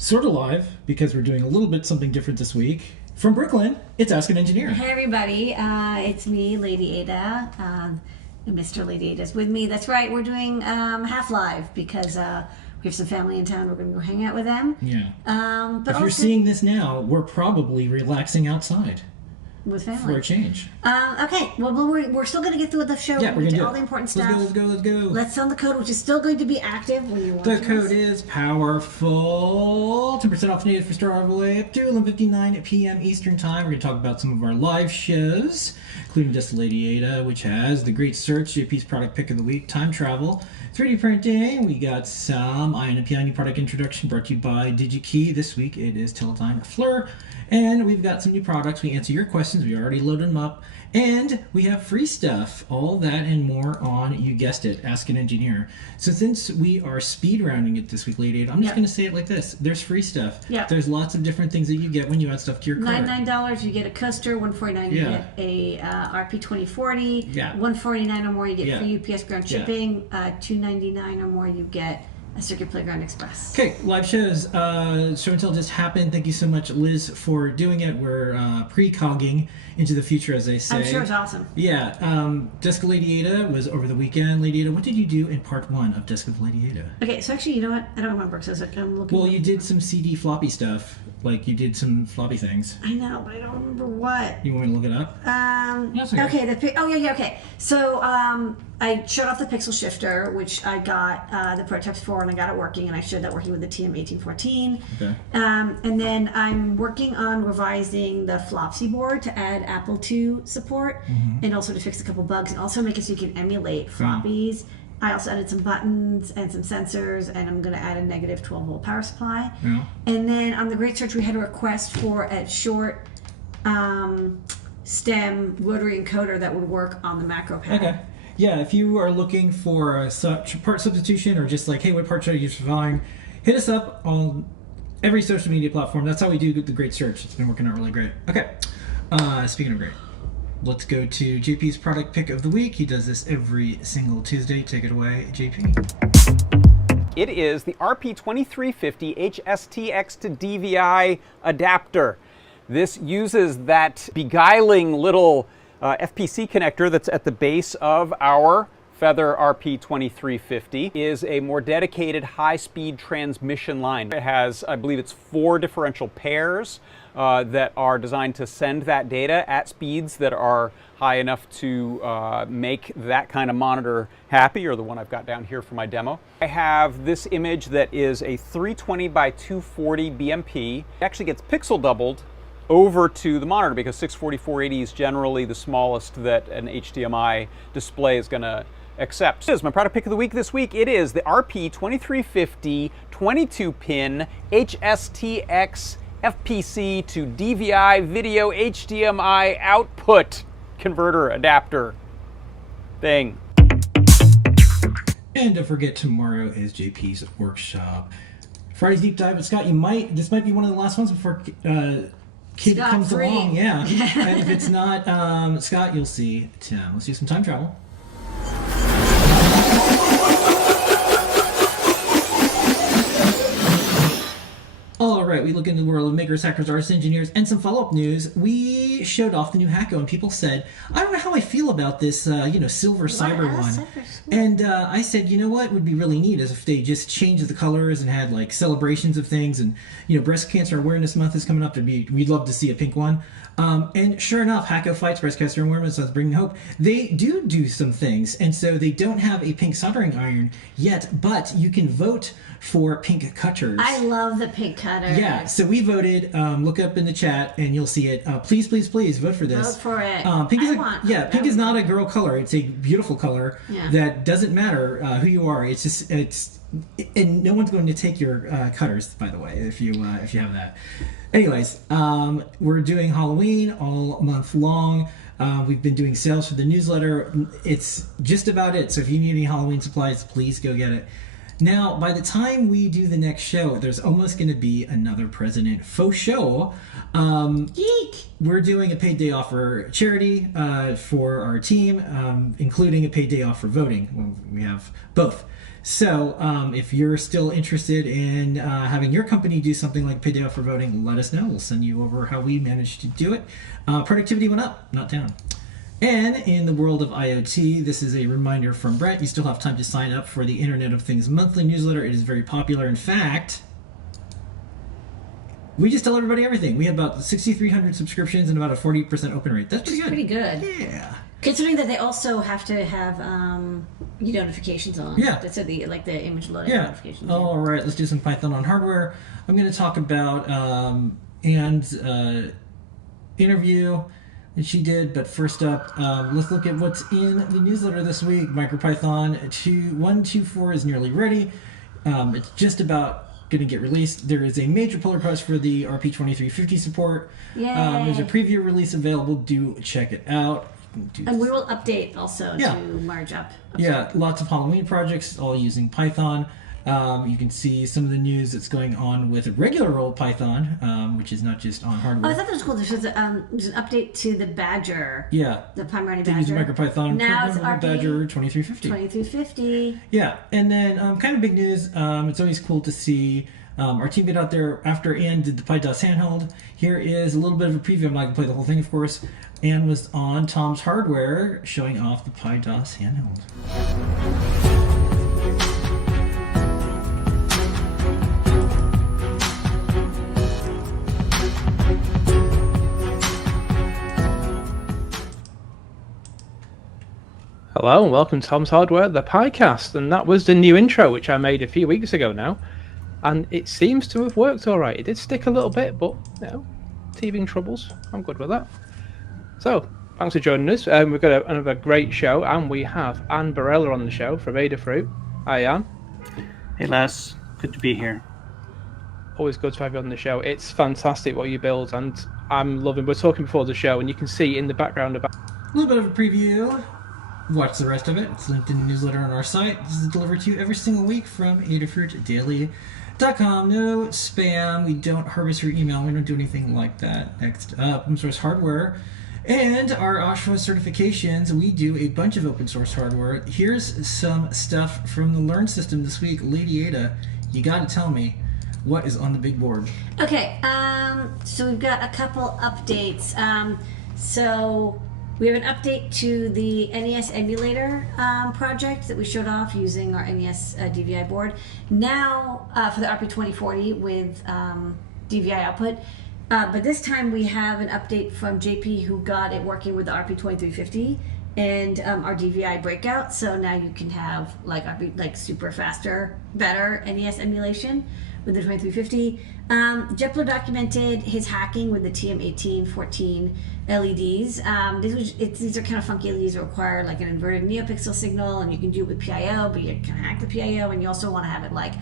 Sort of live, because we're doing a little bit something different this week. From Brooklyn, it's Ask an Engineer. Hey everybody, it's me, Ladyada. Mr. Ladyada is with me. That's right, we're doing half live because we have some family in town. We're going to go hang out with them. Yeah. But if you're seeing this now, we're probably relaxing outside. With family. For a change. Okay, well, we're still going to get through the show. Yeah, we're going to do all the important stuff. Let's go. Let's sound the code, which is still going to be active when you're watching The code is powerful. 10% off native for store all the way up to 11:59 p.m. Eastern Time. We're going to talk about some of our live shows, including just Ladyada, which has the great search, JP's product pick of the week, time travel, 3D printing. We got some Ion and PI new product introduction brought to you by DigiKey. This week it is Teledyne Fleur. And we've got some new products. We answer your questions. We already loaded them up. And we have free stuff. All that and more on, you guessed it, Ask an Engineer. So since we are speed rounding it this week, Lady, I'm just going to say it like this. There's free stuff. Yeah. There's lots of different things that you get when you add stuff to your cart. $99, you get a coaster. $149, you get a RP2040. Yeah. $149 or more, you get free UPS ground shipping. Yeah. $299 or more, you get a Circuit Playground Express. Okay, live shows. Show and tell just happened. Thank you so much, Liz, for doing it. We're pre-cogging into the future, as they say. I'm sure it's awesome. Yeah. Desk of Ladyada was over the weekend. Ladyada, what did you do in part one of Desk of Ladyada? Okay, so actually, you know what? I don't remember because I'm looking. Well, you did some CD floppy stuff. Like, you did some floppy things. I know, but I don't remember what. You want me to look it up? Yes, okay. Okay. So, I showed off the pixel shifter, which I got the prototypes for, and I got it working, and I showed that working with the TM1814. Okay. And then I'm working on revising the Flopsy board to add Apple II support, and also to fix a couple bugs, and also make it so you can emulate floppies. I also added some buttons and some sensors, and I'm going to add a negative 12-volt power supply. Yeah. And then on the Great Search, we had a request for a short stem rotary encoder that would work on the macro pad. Okay. Yeah, if you are looking for a part substitution or just like, hey, what part should I use for volume, hit us up on every social media platform. That's how we do the Great Search. It's been working out really great. Okay. Speaking of great, let's go to JP's product pick of the week. He does this every single Tuesday. Take it away, JP. It is the RP2350 HSTX to DVI adapter. This uses that beguiling little FPC connector that's at the base of our Feather RP2350. Is a more dedicated high-speed transmission line. It has, I believe it's 4 differential pairs that are designed to send that data at speeds that are high enough to make that kind of monitor happy, or the one I've got down here for my demo. I have this image that is a 320 by 240 BMP. It actually gets pixel doubled over to the monitor because 640/480 is generally the smallest that an HDMI display is going to accept. This is my product pick of the week this week. It is the RP2350 22-pin HSTX FPC to DVI video HDMI output converter adapter thing. And don't forget, tomorrow is JP's workshop. Friday's Deep Dive with Scott. This might be one of the last ones before Kid Scott comes free. along. Yeah. And if it's not Scott, you'll see Tim. Let's do some time travel. All right, we look into the world of makers, hackers, artists, engineers, and some follow-up news. We showed off the new Hacko, and people said, I don't know how I feel about this, silver cyber one. And I said, you know what would be really neat is if they just changed the colors and had, like, celebrations of things. And, Breast Cancer Awareness Month is coming up. We'd love to see a pink one. And sure enough, Hacko Fights Breast Cancer Awareness Month, Bringing Hope. They do some things. And so they don't have a pink soldering iron yet, but you can vote for pink cutters. I love the pink cutters. Yeah, so we voted. Look up in the chat and you'll see it. Please vote for this. Vote for it. Pink is not a girl color. It's a beautiful color that doesn't matter who you are. And no one's going to take your cutters, by the way, if you have that. Anyways, we're doing Halloween all month long. We've been doing sales for the newsletter. It's just about it. So if you need any Halloween supplies, please go get it. Now, by the time we do the next show, there's almost going to be another President Faux Show. Geek! We're doing a paid day off for charity for our team, including a paid day off for voting. Well, we have both. So if you're still interested in having your company do something like paid day off for voting, let us know. We'll send you over how we managed to do it. Productivity went up, not down. And in the world of IoT, this is a reminder from Brett. You still have time to sign up for the Internet of Things monthly newsletter. It is very popular. In fact, we just tell everybody everything. We have about 6,300 subscriptions and about a 40% open rate. That's pretty good. Pretty good. Yeah. Considering that they also have to have notifications on. Yeah. So the image loading notifications. All right, let's do some Python on hardware. I'm going to talk about Anne's interview that she did, but first up, let's look at what's in the newsletter this week. MicroPython 1.2.4 is nearly ready. It's just about going to get released. There is a major pull request for the RP2350 support. There's a preview release available. Do check it out. And we will update also to merge up. Yeah, lots of Halloween projects, all using Python. You can see some of the news that's going on with regular old Python, which is not just on hardware. Oh, I thought that was cool. There's an update to the Badger. Yeah. The Pomeranian Badger. Use MicroPython. Now it's RP Badger 2350. 2350. Yeah, and then kind of big news. It's always cool to see our team get out there after Anne did the PyDOS handheld. Here is a little bit of a preview. I'm not going to play the whole thing, of course. Anne was on Tom's Hardware showing off the PyDOS handheld. Hello and welcome to Tom's Hardware, the Pycast, and that was the new intro which I made a few weeks ago now, and it seems to have worked alright. It did stick a little bit, but teething troubles, I'm good with that. So, thanks for joining us. We've got another great show, and we have Anne Barella on the show from Adafruit. Hi Anne. Hey Les, good to be here. Always good to have you on the show. It's fantastic what you build, and I'm loving. We're talking before the show, and you can see in the background about a little bit of a preview. Watch the rest of it. It's linked in the newsletter on our site. This is delivered to you every single week from adafruitdaily.com. No spam. We don't harvest your email. We don't do anything like that. Next up, open source hardware. And our OSHA certifications. We do a bunch of open source hardware. Here's some stuff from the Learn system this week. Ladyada, you got to tell me what is on the big board. Okay, so we've got a couple updates. So we have an update to the NES emulator project that we showed off using our NES DVI board. Now for the RP2040 with DVI output. But this time we have an update from JP who got it working with the RP2350 and our DVI breakout. So now you can have like super faster, better NES emulation with the 2350. Jepler documented his hacking with the TM1814 LEDs. These are kind of funky LEDs that require like an inverted neopixel signal, and you can do it with PIO, but you can hack the PIO, and you also want to have it like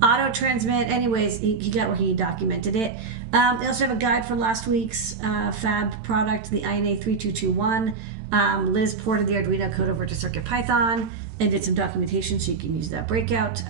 auto transmit. Anyways, he got where he documented it. They also have a guide for last week's fab product, the INA 3221. Liz ported the Arduino code over to CircuitPython and did some documentation so you can use that breakout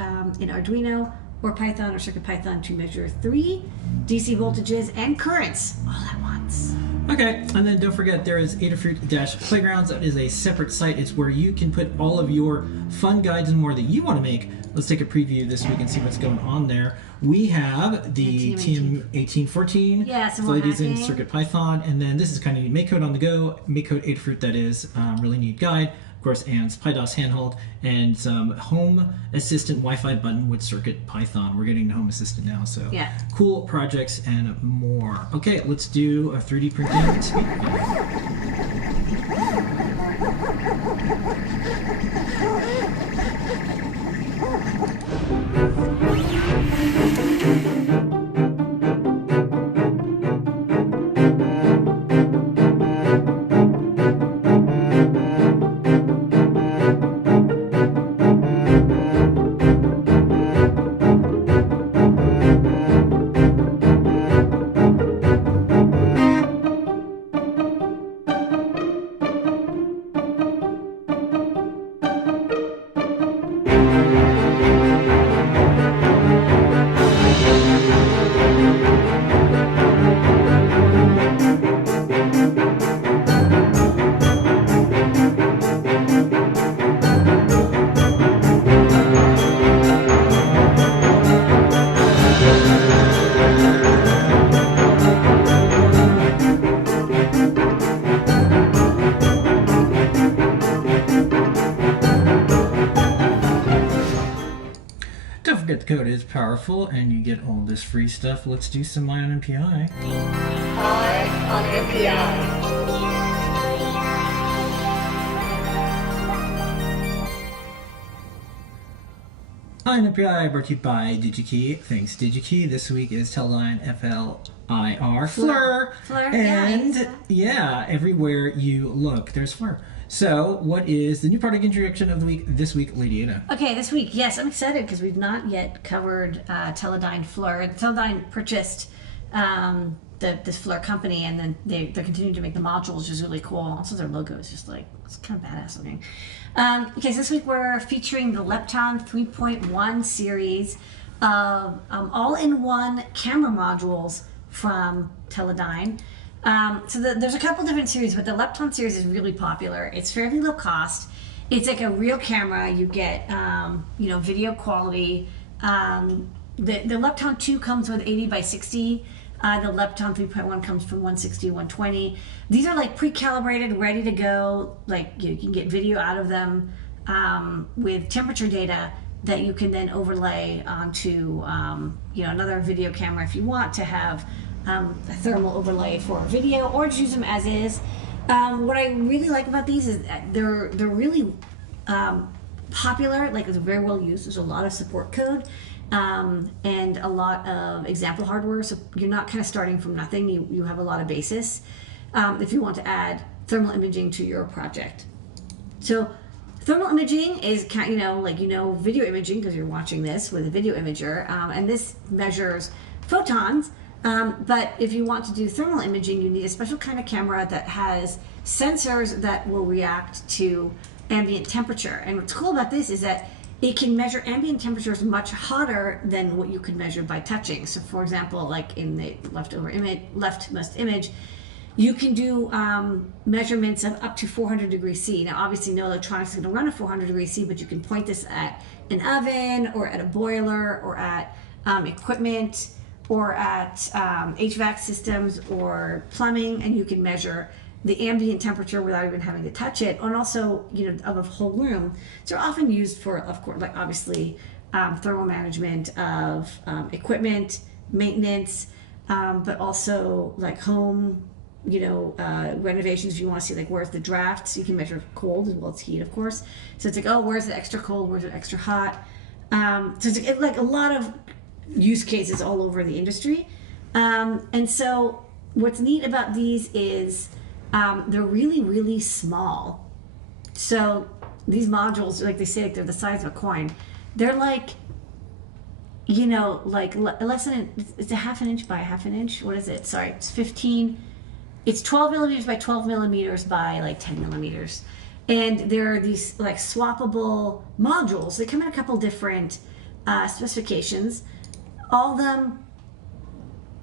in Arduino or Python or CircuitPython to measure 3 DC voltages and currents all at once. Okay, and then don't forget there is Adafruit-Playgrounds. That is a separate site. It's where you can put all of your fun guides and more that you want to make. Let's take a preview this week and see what's going on there. We have the TM1814, yeah, some ladies in hacking. CircuitPython, and then this is kind of neat. Make Code on the Go, Make Code Adafruit, that is really neat guide. Of course, Anne's PyDOS handheld, and some Home Assistant Wi-Fi button with CircuitPython. We're getting the Home Assistant now, so yeah. Cool projects and more. Okay, let's do a 3D printing speed. Don't forget the code is powerful and you get all this free stuff. Let's do some Eye on MPI. Eye on MPI. Eye on MPI brought to you by DigiKey. Thanks DigiKey. This week is Teledyne FLIR. Fleur. Fleur, And yeah, everywhere you look, there's Fleur. So, what is the new product introduction of the week this week, Ladyada? Okay, this week, yes, I'm excited because we've not yet covered Teledyne Fleur. Teledyne purchased this Fleur company, and then they're continuing to make the modules, which is really cool. Also, their logo is just like, it's kind of badass looking. Okay, so this week we're featuring the Lepton 3.1 series of all-in-one camera modules from Teledyne. There's a couple different series, but the Lepton series is really popular. It's fairly low cost. It's like a real camera. You get, video quality. The Lepton 2 comes with 80 by 60. The Lepton 3.1 comes from 160 to 120. These are like pre-calibrated, ready to go. Like you can get video out of them with temperature data that you can then overlay onto another video camera if you want to have a thermal overlay for video, or just use them as is. What I really like about these is that they're really popular. Like, it's very well used. There's a lot of support code and a lot of example hardware. So you're not kind of starting from nothing. You have a lot of basis if you want to add thermal imaging to your project. So thermal imaging is kind of, video imaging, because you're watching this with a video imager, and this measures photons. But if you want to do thermal imaging, you need a special kind of camera that has sensors that will react to ambient temperature. And what's cool about this is that it can measure ambient temperatures much hotter than what you could measure by touching. So for example, like in the leftmost image, you can do measurements of up to 400 degrees C. Now obviously no electronics is going to run at 400 degrees C, but you can point this at an oven or at a boiler or at equipment or at HVAC systems or plumbing, and you can measure the ambient temperature without even having to touch it, and also of a whole room. So they're often used for, of course, like obviously thermal management of equipment, maintenance, but also like home, renovations. If you want to see like where's the draft, so you can measure cold as well as heat, of course. So it's like, oh, where's it extra cold, where's it extra hot? So it's like a lot of use cases all over the industry. And so what's neat about these is they're really, really small. So these modules, like they say, like they're the size of a coin. They're like, less than, it's a half an inch by a half an inch. What is it? Sorry, it's 12 millimeters by 12 millimeters by like 10 millimeters. And there are these like swappable modules. They come in a couple different specifications. All of them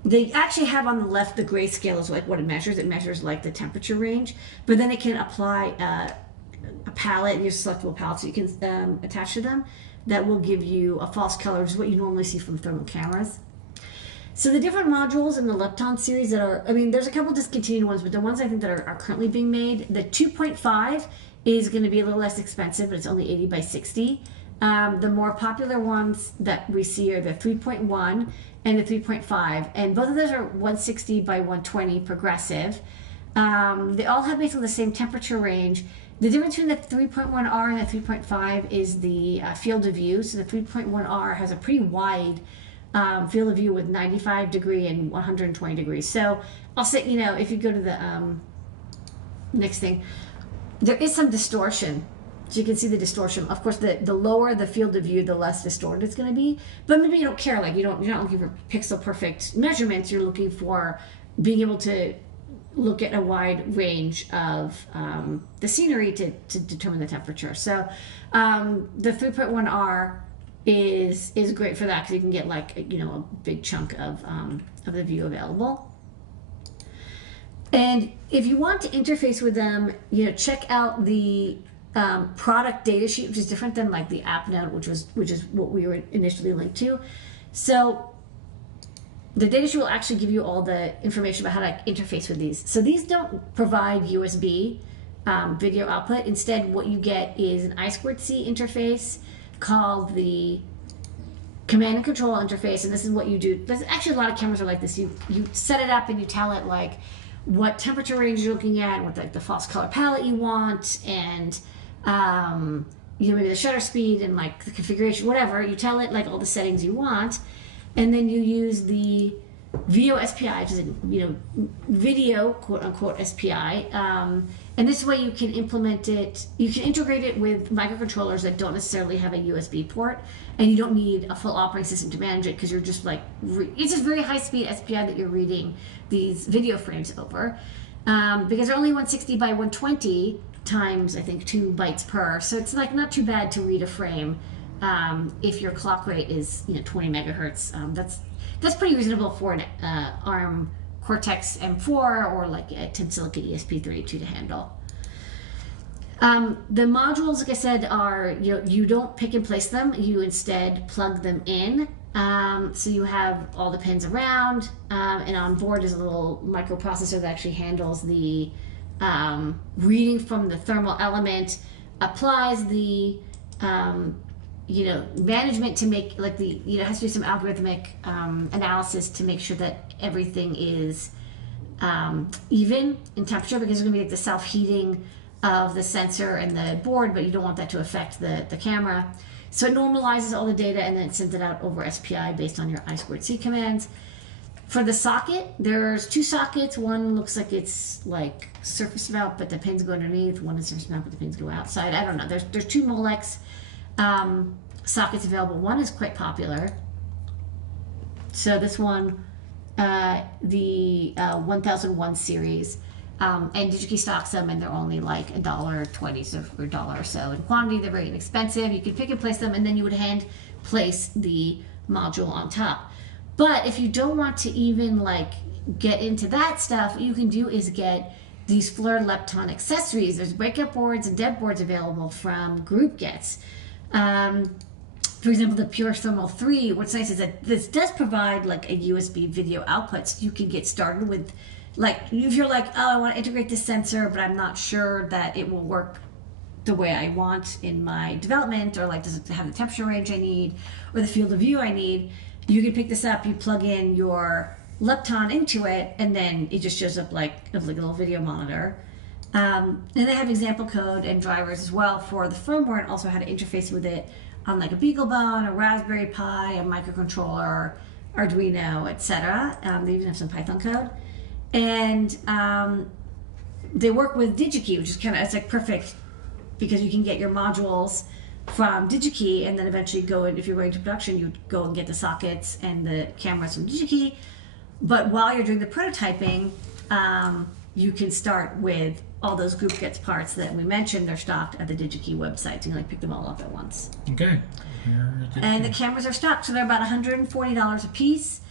they actually have on the left the grayscale is like what it measures. It measures like the temperature range, but then it can apply a palette, use selectable palettes so you can attach to them that will give you a false color, which is what you normally see from thermal cameras. So the different modules in the Lepton series that are, I mean, there's a couple discontinued ones, but the ones I think that are currently being made, the 2.5 is going to be a little less expensive, but it's only 80 by 60. The more popular ones that we see are the 3.1 and the 3.5, and both of those are 160 by 120 progressive. They all have basically the same temperature range. The difference between the 3.1R and the 3.5 is the field of view. So the 3.1R has a pretty wide field of view with 95 degree and 120 degrees. So I'll say, you know, if you go to the next thing, there is some distortion. So you can see the distortion. Of course, the lower the field of view, the less distorted it's going to be. But maybe you don't care. Like you're not looking for pixel perfect measurements. You're looking for being able to look at a wide range of the scenery to determine the temperature. So the 3.1R is great for that because you can get like, you know, a big chunk of the view available. And if you want to interface with them, you know, check out the product data sheet, which is different than like the app note, which is what we were initially linked to. So the data sheet will actually give you all the information about how to interface with these. So these don't provide USB video output. Instead, what you get is an I2C interface called the command and control interface. And this is what you do. There's actually a lot of cameras are like this. You set it up and you tell it like what temperature range you're looking at, what like the false color palette you want, and you know, maybe the shutter speed and like the configuration, whatever. You tell it like all the settings you want, and then you use the video SPI, which is, you know, video quote unquote SPI. And this way you can implement it, you can integrate it with microcontrollers that don't necessarily have a USB port, and you don't need a full operating system to manage it because you're just like, it's just very high speed SPI that you're reading these video frames over. Because they're only 160 by 120 times, I think, 2 bytes per. So it's like not too bad to read a frame if your clock rate is, you know, 20 megahertz. That's pretty reasonable for an ARM Cortex M4 or like a Tensilica ESP32 to handle. The modules, like I said, are, you know, you don't pick and place them. You instead plug them in. So you have all the pins around, and on board is a little microprocessor that actually handles the reading from the thermal element, applies the you know, management to make like the, you know, it has to do some algorithmic analysis to make sure that everything is even in temperature, because there's going to be like the self-heating of the sensor and the board, but you don't want that to affect the camera. So it normalizes all the data and then it sends it out over SPI based on your I2C commands. For the socket, there's 2 sockets. One looks like it's like surface mount, but the pins go underneath. One is surface mount, but the pins go outside. I don't know. There's 2 Molex sockets available. One is quite popular. So this one, the 1001 series, and DigiKey stocks them, and they're only like $1.20 or $1 or so in quantity. They're very inexpensive. You can pick and place them, and then you would hand place the module on top. But if you don't want to even like get into that stuff, what you can do is get these FLIR Lepton accessories. There's breakout boards and dev boards available from Group Gets. For example, the Pure Thermal 3, what's nice is that this does provide like a USB video output, so you can get started with, like, if you're like, oh, I want to integrate this sensor, but I'm not sure that it will work the way I want in my development, or like, does it have the temperature range I need, or the field of view I need, you can pick this up, you plug in your Lepton into it, and then it just shows up like a little video monitor. And they have example code and drivers as well for the firmware, and also how to interface with it on like a BeagleBone, a Raspberry Pi, a microcontroller, Arduino, etc. They even have some Python code. And they work with DigiKey, which is kind of, it's like perfect because you can get your modules from DigiKey, and then eventually go in, if you're going to production, you go and get the sockets and the cameras from DigiKey. But while you're doing the prototyping, you can start with all those Group Gets parts that we mentioned. They're stocked at the DigiKey website. So you can like pick them all up at once. Okay. And the cameras are stocked, so they're about $140 a piece.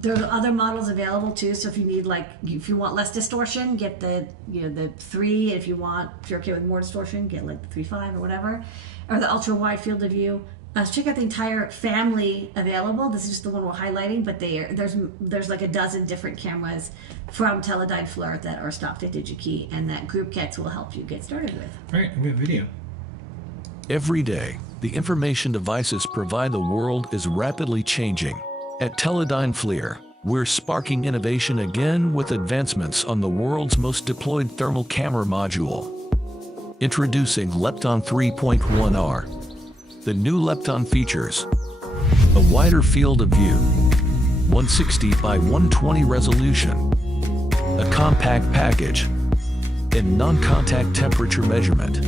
There's other models available too. So if you need if you want less distortion, get the 3. If you're okay with more distortion, get like the 3.5 or whatever, or the ultra wide field of view. Check out the entire family available. This is just the one we're highlighting, but there's like a dozen different cameras from Teledyne FLIR that are stocked at DigiKey, and that group kits will help you get started with. All right, we have video. Every day, the information devices provide the world is rapidly changing. At Teledyne FLIR, we're sparking innovation again with advancements on the world's most deployed thermal camera module. Introducing Lepton 3.1R. The new Lepton features a wider field of view, 160 by 120 resolution, a compact package, and non-contact temperature measurement.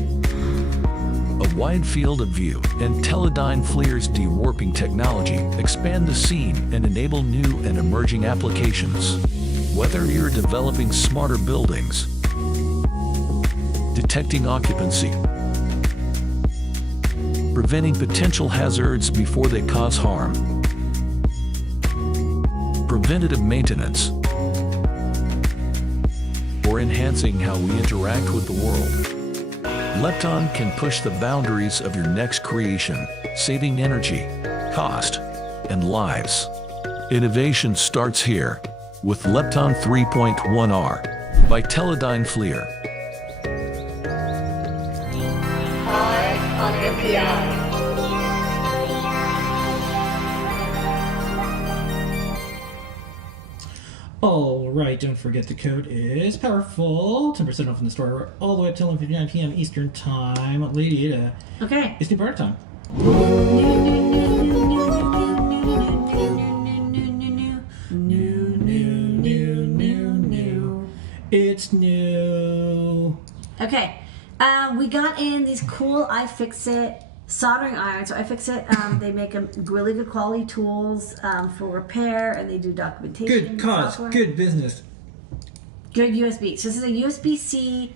A wide field of view and Teledyne FLIR's dewarping technology expand the scene and enable new and emerging applications. Whether you're developing smarter buildings, detecting occupancy, preventing potential hazards before they cause harm, preventative maintenance, or enhancing how we interact with the world, Lepton can push the boundaries of your next creation, saving energy, cost, and lives. Innovation starts here with Lepton 3.1R by Teledyne FLIR. On MPI. All right, don't forget the code is powerful. 10% off in the store all the way up till 11:59 p.m. Eastern Time. Ladyada. Okay. It's new bar time. New. It's new. Okay. We got in these cool iFixit soldering irons. So iFixit, they make really good quality tools for repair, and they do documentation. Good cause, software. good business. Good USB. So this is a USB-C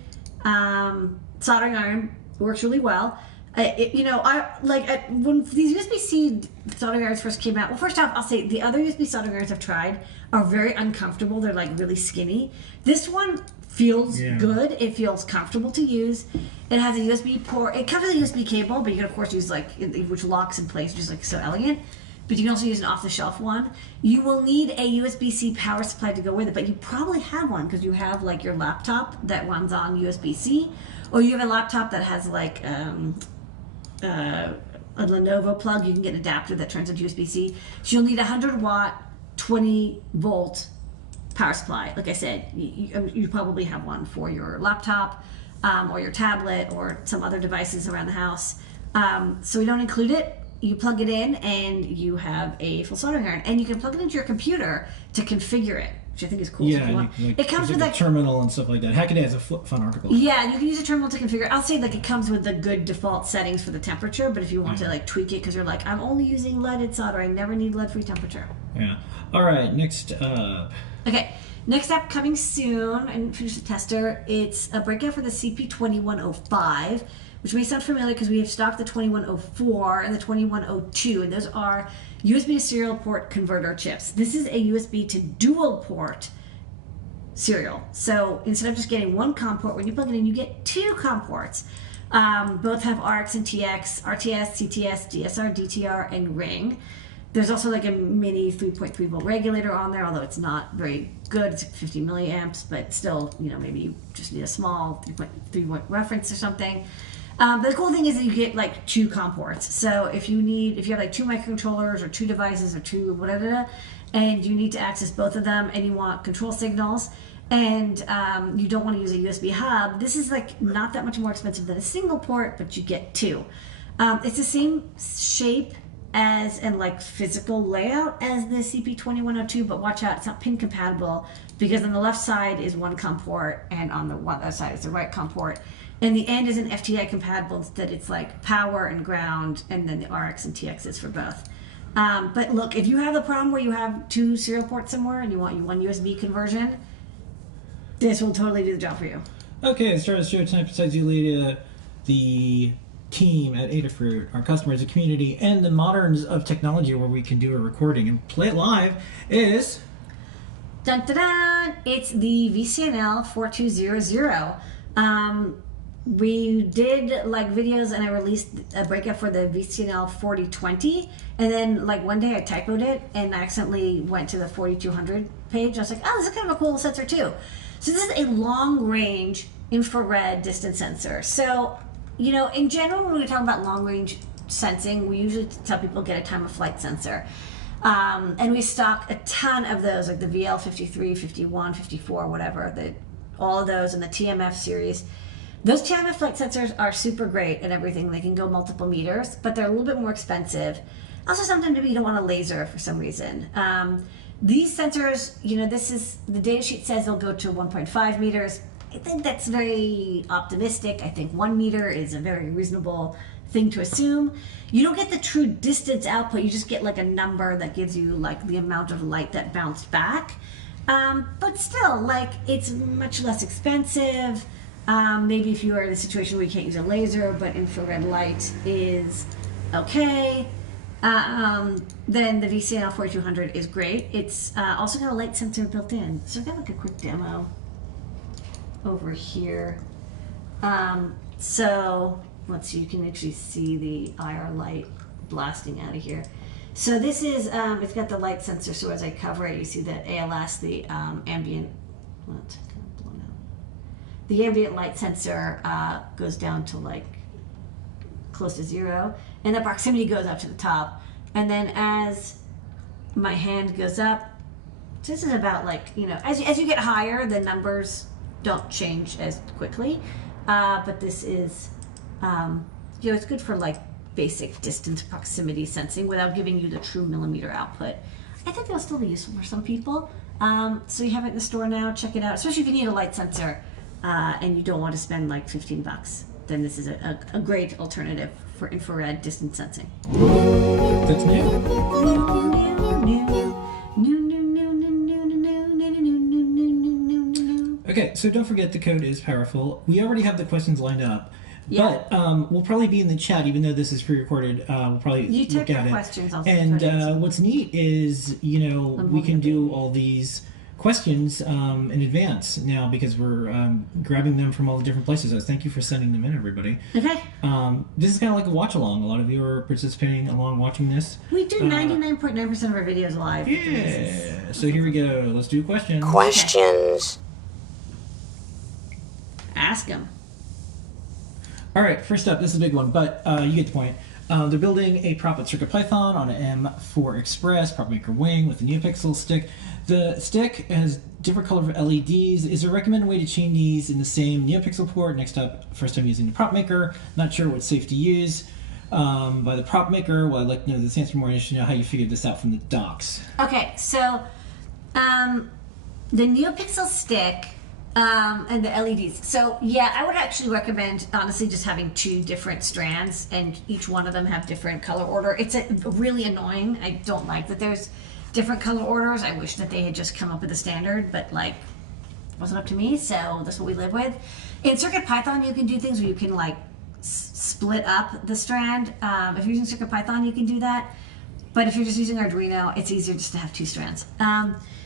soldering iron. Works really well. When these USB-C soldering irons first came out. Well, first off, I'll say the other USB soldering irons I've tried are very uncomfortable. They're like really skinny. This one feels good. It feels comfortable to use. It has a USB port. It comes with a USB cable, but you can of course use which locks in place, which is like so elegant. But you can also use an off-the-shelf one. You will need a USB-C power supply to go with it, but you probably have one because you have like your laptop that runs on USB-C, or you have a laptop that has like a Lenovo plug. You can get an adapter that turns into USB-C. So you'll need a 100-watt, 20-volt power supply. Like I said, you probably have one for your laptop or your tablet or some other devices around the house. So we don't include it. You plug it in and you have a full soldering iron, and you can plug it into your computer to configure it, which I think is cool. Yeah, it comes with a terminal and stuff like that. Hackaday has a fun article. Yeah, you can use a terminal to configure. I'll say it comes with the good default settings for the temperature, but if you want to tweak it because you're like, I'm only using leaded solder, I never need lead-free temperature. Yeah. All right, next up. Okay. Next up, coming soon, and finish the tester, it's a breakout for the CP2105, which may sound familiar because we have stocked the 2104 and the 2102, and those are USB to serial port converter chips. This is a USB to dual port serial. So instead of just getting one COM port, when you plug it in, you get 2 COM ports. Both have RX and TX, RTS, CTS, DSR, DTR, and ring. There's also like a mini 3.3 volt regulator on there, although it's not very good. It's 50 milliamps, but still, maybe you just need a small 3.3 volt reference or something. But the cool thing is that you get like 2 COM ports. So if you have like 2 microcontrollers or 2 devices or 2 whatever, and you need to access both of them, and you want control signals, and you don't want to use a USB hub, this is like not that much more expensive than a single port, but you get 2. It's the same shape and like physical layout as the CP2102, but watch out, it's not pin compatible because on the left side is one COM port and on the other side is the right COM port, and the end isn't FTI compatible. Instead it's like power and ground, and then the RX and TX is for both. But look, if you have the problem where you have 2 serial ports somewhere and you want one USB conversion, this will totally do the job for you. Okay, the start of the show tonight, besides you, Ladyada, the team at Adafruit, our customers, the community, and the moderns of technology where we can do a recording and play it live is... Dun, dun, dun. It's the VCNL 4200. We did like videos and I released a breakup for the VCNL 4020, and then like one day I typoed it and I accidentally went to the 4200 page. I was like, oh, this is kind of a cool sensor too. So this is a long range infrared distance sensor. So, you know, in general, when we're talking about long range sensing, we usually tell people get a time of flight sensor. And we stock a ton of those, like the VL53, 51, 54, whatever, all of those in the TMF series. Those TMF flight sensors are super great and everything. They can go multiple meters, but they're a little bit more expensive. Also, sometimes maybe you don't want a laser for some reason. These sensors, you know, this is, the data sheet says they'll go to 1.5 meters. I think that's very optimistic. I think 1 meter is a very reasonable thing to assume. You don't get the true distance output, you just get like a number that gives you like the amount of light that bounced back. But still, like, it's much less expensive. Maybe if you are in a situation where you can't use a laser, but infrared light is okay, then the VCNL 4200 is great. It's also got a light sensor built in. So I've got like a quick demo over here. So let's see, you can actually see the IR light blasting out of here. So this is, it's got the light sensor, so as I cover it, you see the ALS, the ambient, what? The ambient light sensor goes down to like close to 0, and the proximity goes up to the top. And then as my hand goes up, this is about like, you know, as you get higher, the numbers don't change as quickly. But this is, you know, it's good for like basic distance proximity sensing without giving you the true millimeter output. I think that'll still be useful for some people. So you have it in the store now, check it out, especially if you need a light sensor. And you don't want to spend like $15, then this is a great alternative for infrared distance sensing. That's new. Okay, so don't forget the code is powerful. We already have the questions lined up. Yeah. But we'll probably be in the chat, even though this is pre-recorded. We'll probably look at it. Questions, and what's neat is, you know, we can do all these questions in advance now because we're grabbing them from all the different places. So thank you for sending them in, everybody. Okay. This is kind of like a watch along. A lot of you are participating along watching this. We do 99.9% of our videos live. Yeah. So here we go. Let's do questions. Questions. Ask them. All right. First up, this is a big one, but you get the point. They're building a prop with CircuitPython on an M4 Express prop maker wing with a NeoPixel stick. The stick has different color LEDs. Is there a recommended way to chain these in the same NeoPixel port? Next up, first time using the prop maker. Not sure what's safe to use by the prop maker. Well, I'd like to know this answer more. I should know how you figured this out from the docs. Okay, so the NeoPixel stick and the LEDs. So yeah, I would actually recommend honestly just having 2 different strands and each one of them have different color order. It's really annoying. I don't like that there's different color orders. I wish that they had just come up with a standard, but like it wasn't up to me, so that's what we live with. In CircuitPython you can do things where you can like split up the strand. If you're using CircuitPython you can do that, but if you're just using Arduino it's easier just to have 2 strands.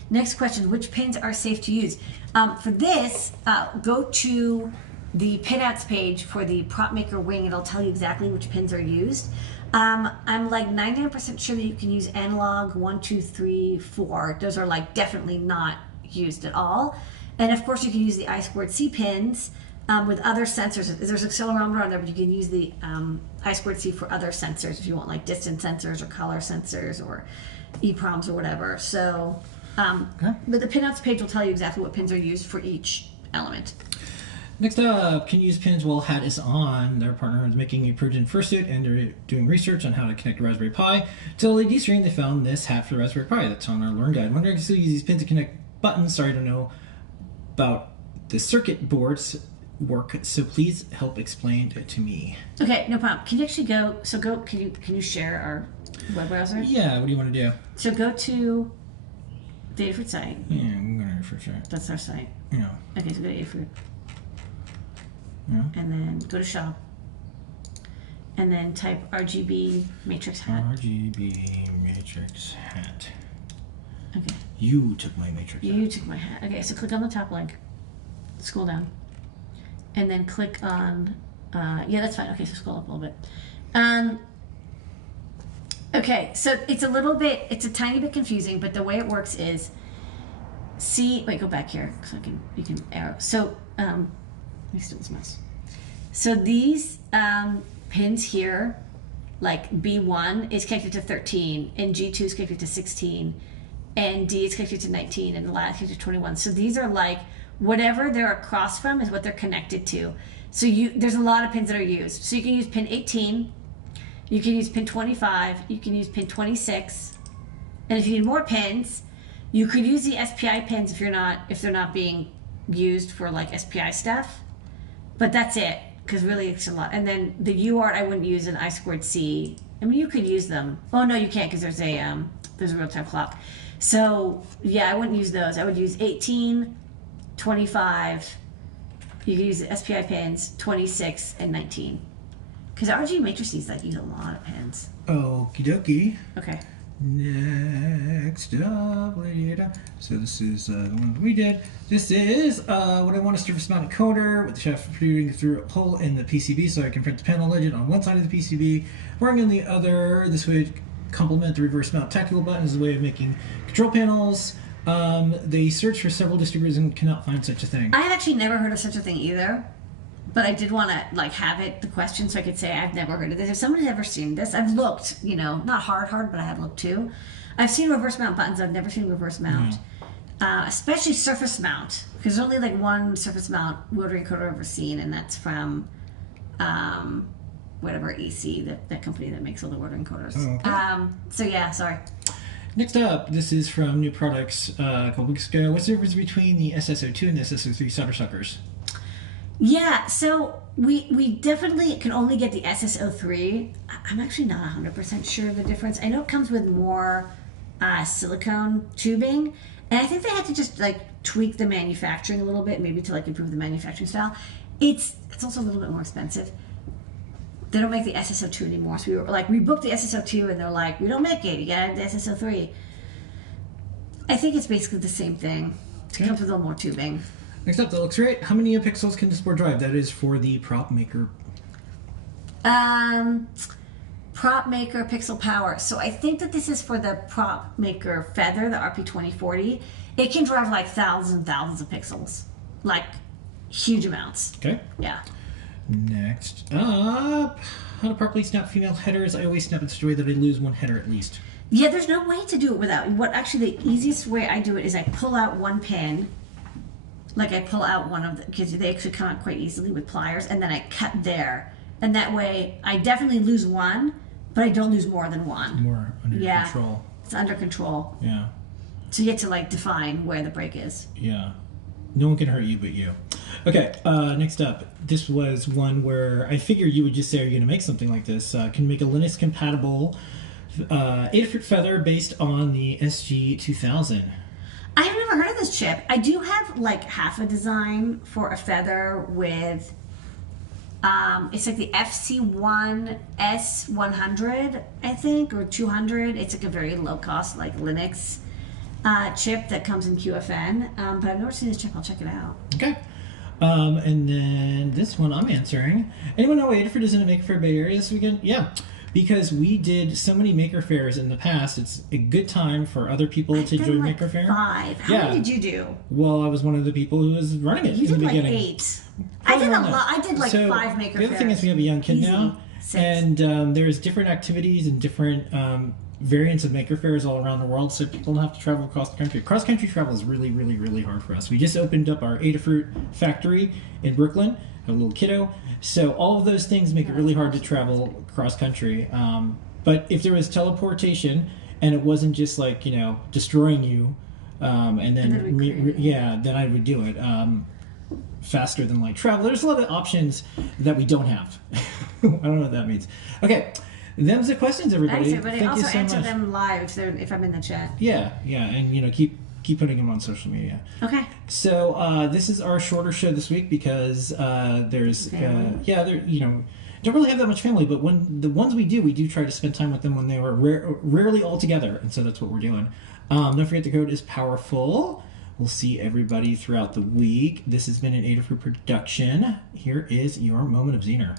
Next question, which pins are safe to use? For this, go to the pinouts page for the prop maker wing. It'll tell you exactly which pins are used. I'm like 99% sure that you can use analog 1, 2, 3, 4. Those are like definitely not used at all. And of course you can use the I2C pins with other sensors. There's an accelerometer on there, but you can use the I2C for other sensors if you want like distance sensors or color sensors or EEPROMs or whatever. So, but the pinouts page will tell you exactly what pins are used for each element. Next up, can you use pins while hat is on? Their partner is making a Progen fursuit and they're doing research on how to connect a Raspberry Pi to the LED screen. They found this hat for the Raspberry Pi that's on our Learn Guide. I'm wondering if you still use these pins to connect buttons. Sorry, I don't know about the circuit boards work, so please help explain it to me. Okay, no problem. Can you actually go? So go. Can you share our web browser? Yeah. What do you want to do? So go to the Adafruit site. Yeah, I'm going to Adafruit site. That's our site. Yeah. Okay, so go to Adafruit. Yeah. And then go to shop. and then type RGB matrix hat. RGB matrix hat. Okay. You took my matrix hat. You took my hat. Okay, so click on the top link. Scroll down. And then click on, yeah, that's fine. Okay, so scroll up a little bit. Okay, so it's a tiny bit confusing, but the way it works is, wait, go back here, so you can arrow. So, let me steal this mouse. So these pins here, like B1 is connected to 13, and G2 is connected to 16, and D is connected to 19, and the last is connected to 21. So these are like, whatever they're across from is what they're connected to. So there's a lot of pins that are used. So you can use pin 18, you can use pin 25, you can use pin 26, and if you need more pins, you could use the SPI pins if they're not being used for like SPI stuff. But that's it, because really it's a lot. And then the UART I wouldn't use an I2C. I mean, you could use them. Oh no, you can't, because there's a real-time clock. So yeah, I wouldn't use those. I would use 18, 25. You can use the SPI pins 26 and 19. Because RGB matrices like use a lot of pins. Okie dokie. Okay. Next up, Ladyada. So this is the one that we did. This is what I want a surface mount encoder with the shaft protruding through a hole in the PCB so I can print the panel legend on one side of the PCB, wiring on the other. This would complement the reverse mount tactical button as a way of making control panels. They search for several distributors and cannot find such a thing. I have actually never heard of such a thing either. But I did want to like have it, the question, so I could say I've never heard of this. If somebody's ever seen this, I've looked, not hard, but I have looked too. I've seen reverse mount buttons. I've never seen reverse mount, especially surface mount, because there's only like one surface mount rotary encoder I've ever seen, and that's from whatever EC, that company that makes all the rotary encoders. Okay. So yeah, sorry. Next up, this is from New Products a couple weeks ago. What's the difference between the SSO2 and the SSO3 solder suckers? Yeah, so we definitely can only get the SSO3. I'm actually not 100% sure of the difference. I know it comes with more silicone tubing, and I think they had to just like tweak the manufacturing a little bit, maybe to like improve the manufacturing style. It's also a little bit more expensive. They don't make the SSO2 anymore, so we booked the SSO2, and they're like, we don't make it. You gotta have the SSO3. I think it's basically the same thing. It comes with a little more tubing. Next up, that looks great. How many pixels can this board drive? That is for the prop maker. Prop maker pixel power. So I think that this is for the prop maker Feather, the RP2040. It can drive like thousands of pixels, like huge amounts. Okay. Yeah. Next up, how to properly snap female headers. I always snap in such a way that I lose one header at least. Yeah, there's no way to do it without. The easiest way I do it is I pull out one pin. Like I pull out one of the, because they actually come out quite easily with pliers, and then I cut there. And that way I definitely lose one, but I don't lose more than one. More under control. It's under control. Yeah. So you get to like define where the break is. Yeah. No one can hurt you but you. Okay, next up. This was one where I figured you would just say, are you going to make something like this? Can make a Linux compatible 8-foot feather based on the SG-2000. I have never heard of this chip. I do have like half a design for a feather with, it's like the FC1 S100, I think, or 200. It's like a very low cost, like Linux chip that comes in QFN. But I've never seen this chip. I'll check it out. Okay. And then this one I'm answering. Anyone know why Adafruit isn't at Maker Faire Bay Area this weekend? Yeah. Because we did so many Maker Fairs in the past, it's a good time for other people to join Maker Faire. 5. How many did you do? Well, I was one of the people who was running it in the beginning. beginning. 8. I did a lot. I did like 5 Maker Fairs. The other thing is we have a young kid now, 6. and there's different activities and different variants of Maker Fairs all around the world, so people don't have to travel across the country. Cross-country travel is really, really, really hard for us. We just opened up our Adafruit factory in Brooklyn, a little kiddo, so all of those things make it really hard to travel cross-country. But if there was teleportation and it wasn't just like, destroying you, and then, then I would do it. Faster than light travel. There's a lot of options that we don't have. I don't know what that means. Okay. Them's the questions, everybody. Thanks, everybody. Thank also you so answer much. them live if I'm in the chat. Yeah, and keep putting them on social media. Okay. So this is our shorter show this week because there's don't really have that much family, but when the ones we do try to spend time with them when they were rarely all together, and so that's what we're doing. Don't forget the code is powerful. We'll see everybody throughout the week. This has been an Adafruit production. Here is your moment of Zener.